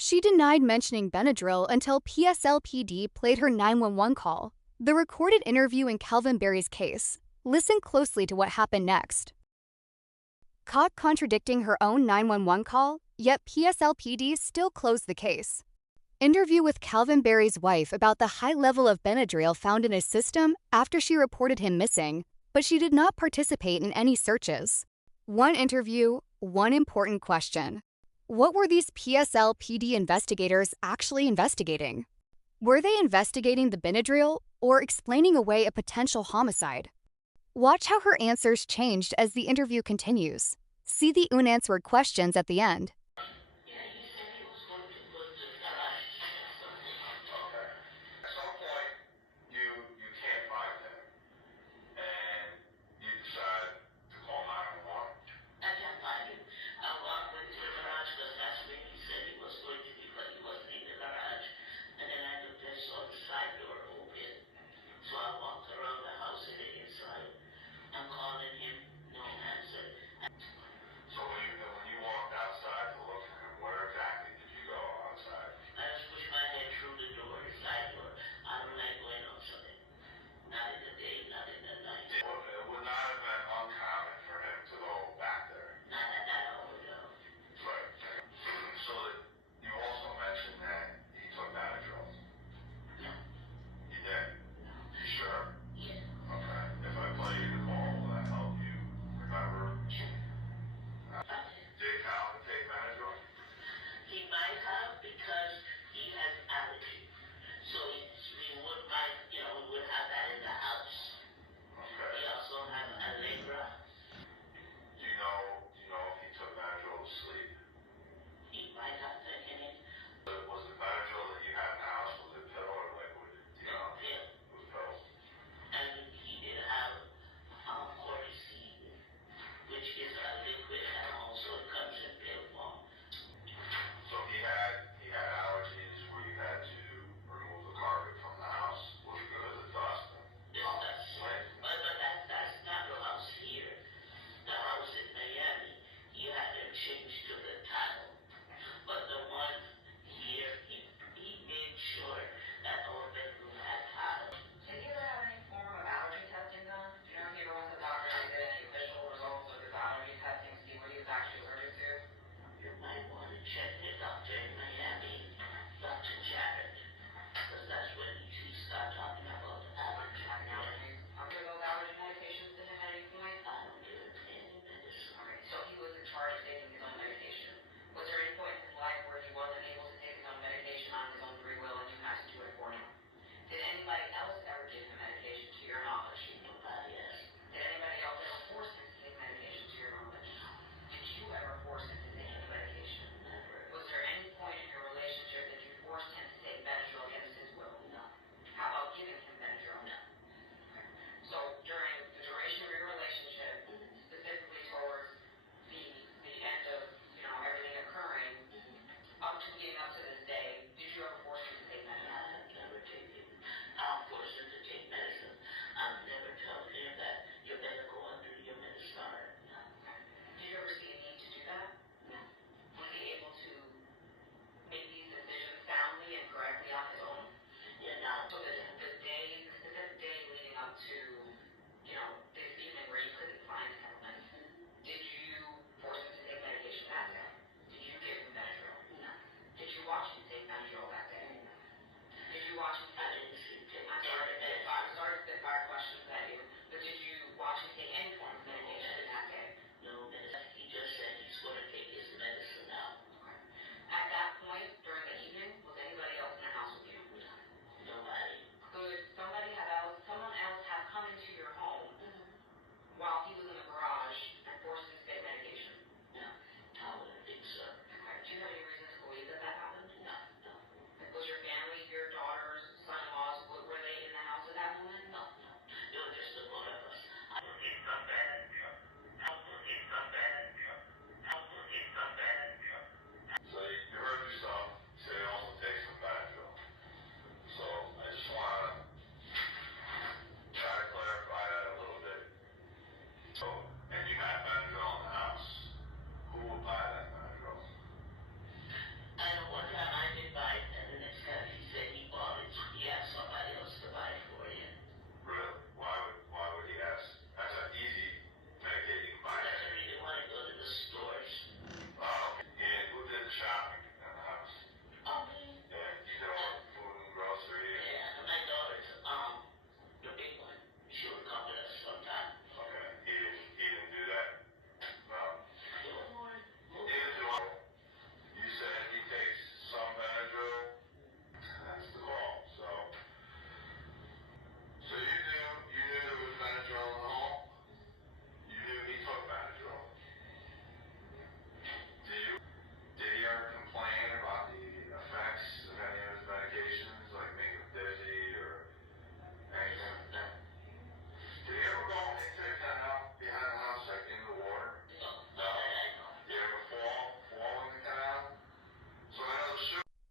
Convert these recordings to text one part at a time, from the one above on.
She denied mentioning Benadryl until PSLPD played her 911 call. The recorded interview in Calvin Berry's case. Listen closely to what happened next. Caught contradicting her own 911 call, yet PSLPD still closed the case. Interview with Calvin Berry's wife about the high level of Benadryl found in his system after she reported him missing, but she did not participate in any searches. One interview, one important question. What were these PSLPD investigators actually investigating? Were they investigating the Benadryl or explaining away a potential homicide? Watch how her answers changed as the interview continues. See the unanswered questions at the end. Yeah, he said he was going to go to the garage to check something out. Okay. At some point, you can't find him, and you decide to call 911. I can't find him. I went to the garage because that's when he said he was going to be, but he wasn't in the garage. And then I looked and saw the side door open. So I walked around the house in the inside. I'm calling him, no answer. So when you walked outside to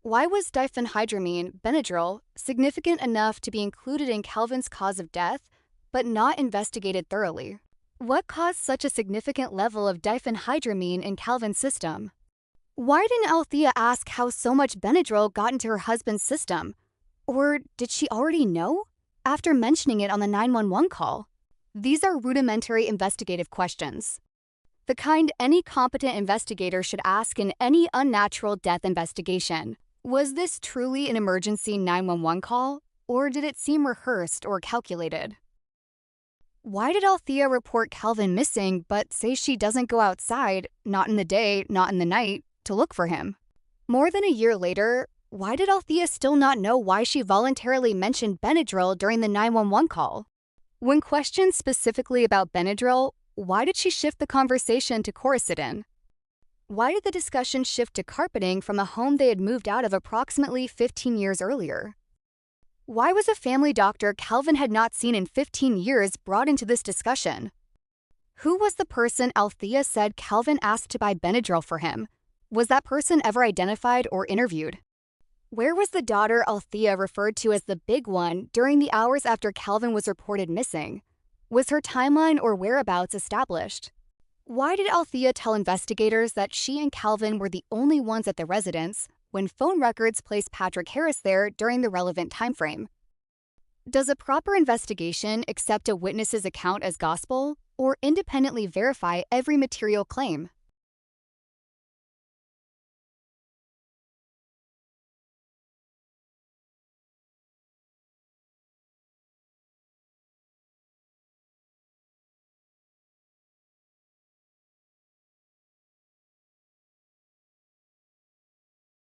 Why was diphenhydramine, Benadryl, significant enough to be included in Calvin's cause of death, but not investigated thoroughly? What caused such a significant level of diphenhydramine in Calvin's system? Why didn't Althea ask how so much Benadryl got into her husband's system? Or did she already know? After mentioning it on the 911 call? These are rudimentary investigative questions. The kind any competent investigator should ask in any unnatural death investigation. Was this truly an emergency 911 call, or did it seem rehearsed or calculated? Why did Althea report Calvin missing but say she doesn't go outside, not in the day, not in the night, to look for him? More than a year later, why did Althea still not know why she voluntarily mentioned Benadryl during the 911 call? When questioned specifically about Benadryl, why did she shift the conversation to quercetin? Why did the discussion shift to carpeting from a home they had moved out of approximately 15 years earlier? Why was a family doctor Calvin had not seen in 15 years brought into this discussion? Who was the person Althea said Calvin asked to buy Benadryl for him? Was that person ever identified or interviewed? Where was the daughter Althea referred to as the big one during the hours after Calvin was reported missing? Was her timeline or whereabouts established? Why did Althea tell investigators that she and Calvin were the only ones at the residence when phone records placed Patrick Harris there during the relevant timeframe? Does a proper investigation accept a witness's account as gospel or independently verify every material claim?